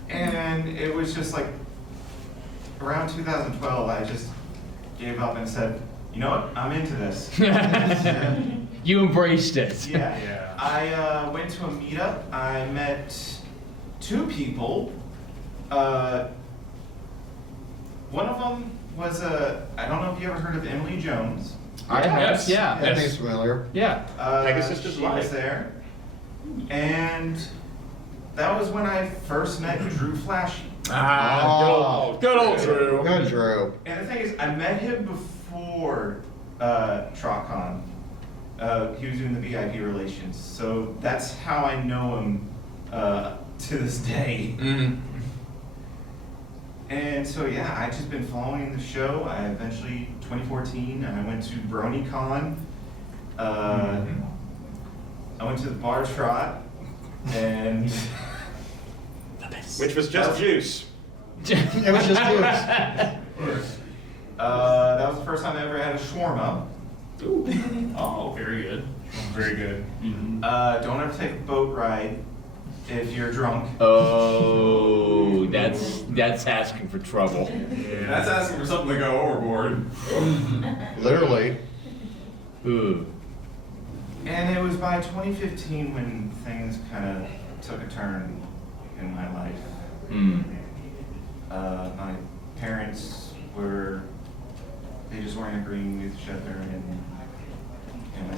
And it was just like, around 2012, I just gave up and said, you know what, I'm into this. You embraced it. Yeah. I went to a meetup. I met 2 people. One of them was I don't know if you ever heard of Emily Jones. I have. Yes. Yeah. That name's familiar. Yeah. Pegasus She Live. was there. And that was when I first met Drew Flashy. Good old Drew. Good, Drew. And the thing is, I met him before TrotCon. He was doing the VIP relations. So that's how I know him to this day. And so yeah, I just been following the show. I eventually, 2014, I went to BronyCon. I went to the Bar Trot, and Which was just juice. It was just you. that was the first time I ever had a shawarma. Oh, very good. Very good. Don't ever take a boat ride if you're drunk. Oh, that's asking for trouble. That's asking for something to go overboard. Literally. Ooh. And it was by 2015 when things kind of took a turn in my life. My parents they just weren't agreeing with each other, and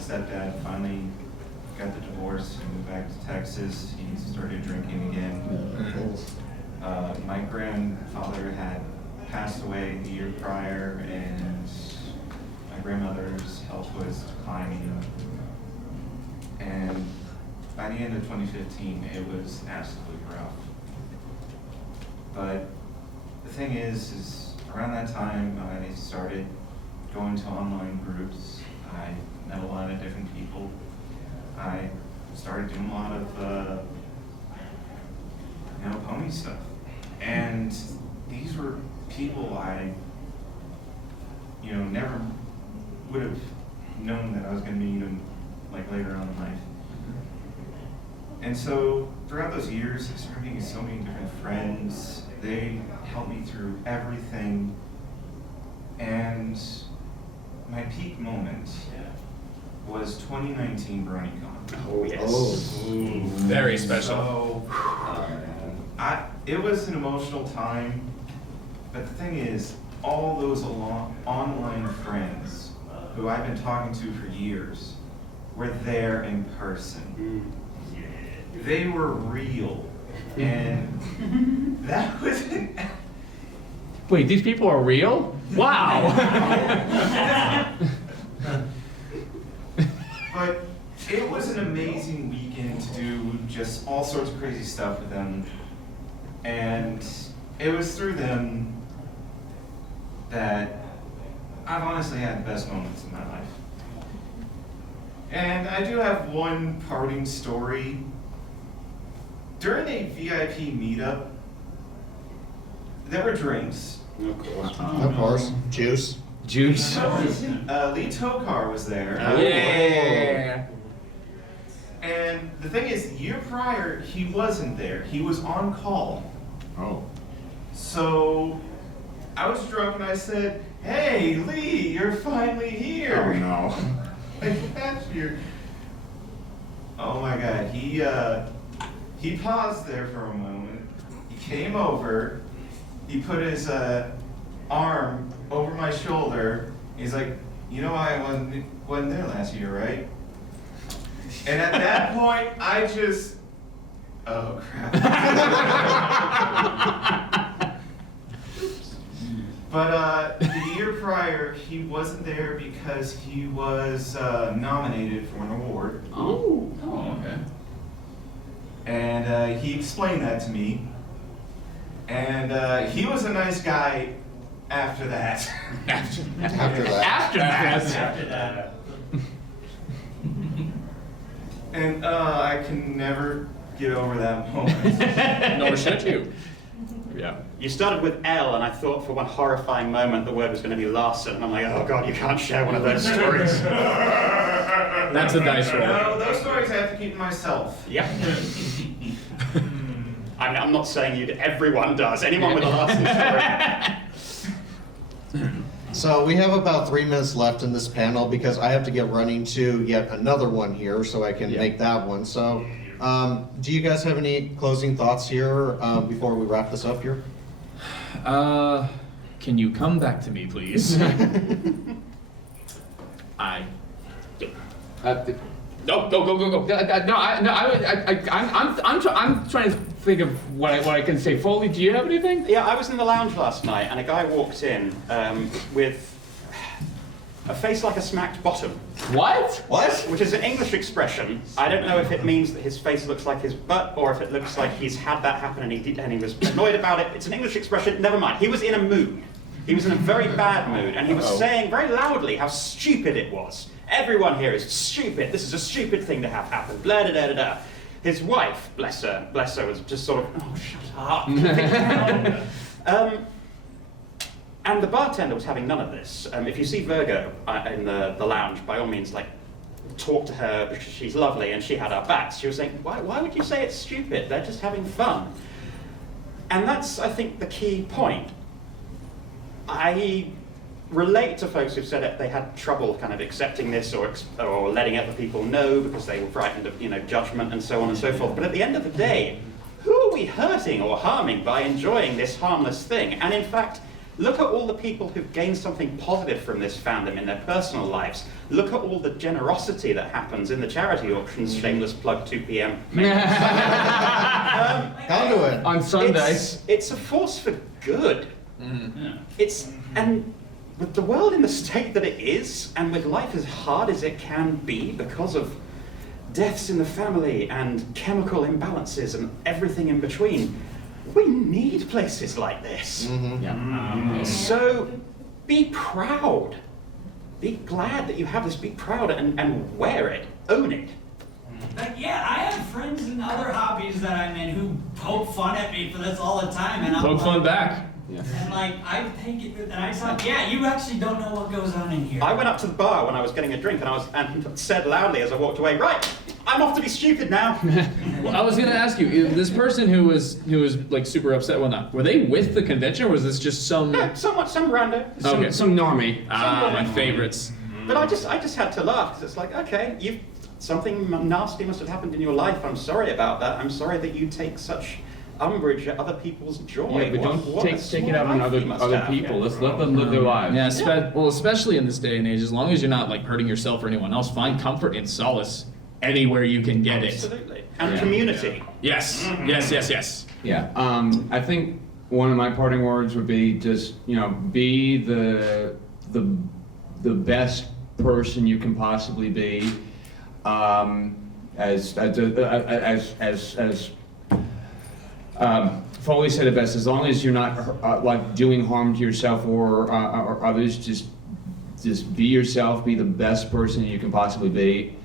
stepdad finally got the divorce and moved back to Texas. He started drinking again. My grandfather had passed away the year prior, and my grandmother's health was declining. And by the end of 2015, it was absolutely rough. But the thing is around that time, I started going to online groups. I met a lot of different people. I started doing a lot of, pony stuff. And these were people I, never would have known that I was going to meet them, like, later on in life. And so throughout those years, I started meeting so many different friends. They helped me through everything. And my peak moment was 2019 BronyCon. Oh, yes. Ooh, very special. So, it was an emotional time, but the thing is, all those online friends who I've been talking to for years were there in person. They were real, and that was Wait, these people are real? Wow! But it was an amazing weekend to do just all sorts of crazy stuff with them. And it was through them that I've honestly had the best moments in my life. And I do have one parting story. During a VIP meetup, there were drinks. Of course. Juice. Juice. Lee Tokar was there. Yeah. And the thing is, the year prior, he wasn't there. He was on call. Oh. So I was drunk and I said, "Hey, Lee, you're finally here." Oh no. I got you. Oh my God, he paused there for a moment. He came over. He put his arm over my shoulder. He's like, I wasn't there last year, right? And at that point, I just, oh crap. But the year prior, he wasn't there because he was nominated for an award. Oh. Okay. And he explained that to me. And he was a nice guy after that. After that. After that. And I can never get over that moment. Nor should you. Yeah. You started with L, and I thought for one horrifying moment the word was going to be Larson, and I'm like, oh God, you can't share one of those stories. That's a dice roll. No, those stories I have to keep to myself. Yeah. I'm not saying everyone does. Anyone with a Larson story. So we have about 3 minutes left in this panel because I have to get running to yet another one here so I can make that one. So do you guys have any closing thoughts here before we wrap this up here? Can you come back to me, please? No, go. I'm trying to think of what I can say. Foley, do you have anything? Yeah, I was in the lounge last night, and a guy walked in with a face like a smacked bottom. What? Which is an English expression. I don't know if it means that his face looks like his butt, or if it looks like he's had that happen and he was annoyed about it. It's an English expression. Never mind. He was in a mood. He was in a very bad mood, and he was saying very loudly how stupid it was. Everyone here is stupid. This is a stupid thing to have happen. Blah da da da da. His wife, bless her, was just sort of, oh, shut up. And the bartender was having none of this. If you see Virgo in the lounge, by all means, talk to her because she's lovely and she had our backs. She was saying, why would you say it's stupid? They're just having fun. And that's, I think, the key point. I relate to folks who've said that they had trouble kind of accepting this or letting other people know because they were frightened of judgment and so on and so forth. But at the end of the day, who are we hurting or harming by enjoying this harmless thing? And in fact, Look at all the people who've gained something positive from this fandom in their personal lives. Look at all the generosity that happens in the charity auctions. Shameless plug, 2 p.m. Down to it. On Sundays. It's a force for good. And with the world in the state that it is, and with life as hard as it can be because of deaths in the family and chemical imbalances and everything in between, we need places like this. So be proud. Be glad that you have this. Be proud and wear it. Own it. Like, yeah, I have friends in other hobbies that I'm in who poke fun at me for this all the time, and I'm Poke like, fun back. and like I take it, and I thought, yeah, you actually don't know what goes on in here. I went up to the bar when I was getting a drink and said loudly as I walked away, right, I'm off to be stupid now. Well, I was gonna ask you, this person who was like super upset, whatnot, were they with the convention, or was this just some? No, some rando. Okay. Some normie. My favorites. But I just had to laugh because it's like, okay, something nasty must have happened in your life. I'm sorry about that. I'm sorry that you take such umbrage at other people's joy. Yeah, but don't What a take it small out on life you must other have. people. Let's let them live their lives. Yeah, well, especially in this day and age, as long as you're not like hurting yourself or anyone else, find comfort and solace anywhere you can get it. Absolutely. And Yeah. community. Yes, yes. Yeah. I think one of my parting words would be just, be the best person you can possibly be. As Foley said it best, as long as you're not like doing harm to yourself or others, just be yourself, be the best person you can possibly be.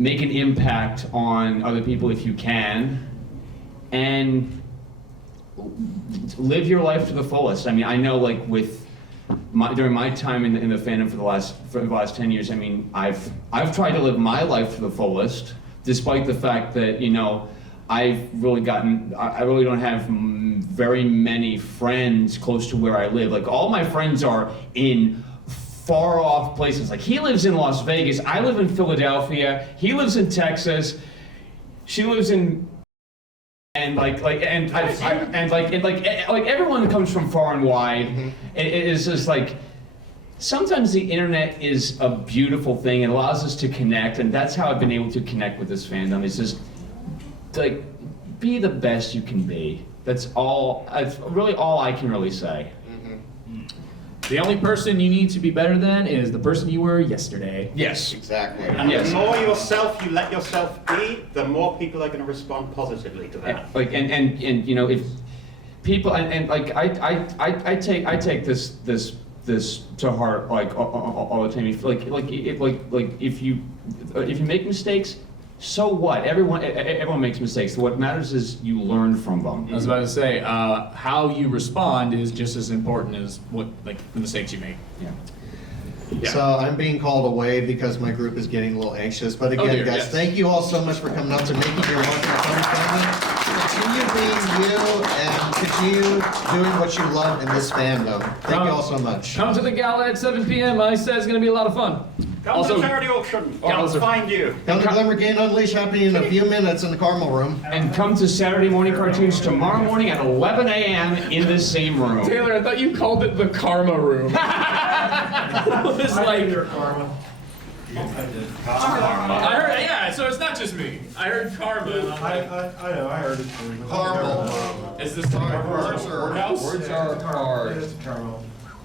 Make an impact on other people if you can, and live your life to the fullest. I mean, I know, like during my time in the fandom for the last 10 years, I mean, I've tried to live my life to the fullest, despite the fact that I really don't have very many friends close to where I live. Like, all my friends are in far off places. Like, he lives in Las Vegas, I live in Philadelphia, he lives in Texas, she lives in, everyone comes from far and wide. It's just like, sometimes the internet is a beautiful thing. It allows us to connect, and that's how I've been able to connect with this fandom. It's just like, be the best you can be. That's really all I can really say. The only person you need to be better than is the person you were yesterday. Yes. Exactly. And the more yourself you let yourself be, the more people are going to respond positively to that. If people I take this to heart all the time. If you make mistakes, so what? Everyone makes mistakes. What matters is you learn from them. I was about to say, how you respond is just as important as the mistakes you make. Yeah. So I'm being called away because my group is getting a little anxious. But again, dear, guys, yes. thank you all so much for coming out to making your mark on Pony Fandom. Continue being you and continue doing what you love in this fandom. Thank you all so much. Come to the gala at 7 p.m. I said it's going to be a lot of fun. Come to the charity auction, or galas I'll find you. Come to Glimmer Game Unleash happening in a few minutes in the Carmel room. And come to Saturday morning cartoons tomorrow morning at 11 a.m. in the same room. Taylor, I thought you called it the Karma Room. It was like Karma. I heard, yeah. So it's not just me. I heard Karma. And I'm like, I know, I heard it too. Carmel. is this the Karma Words are Workhouse? Words are hard. It's Karma.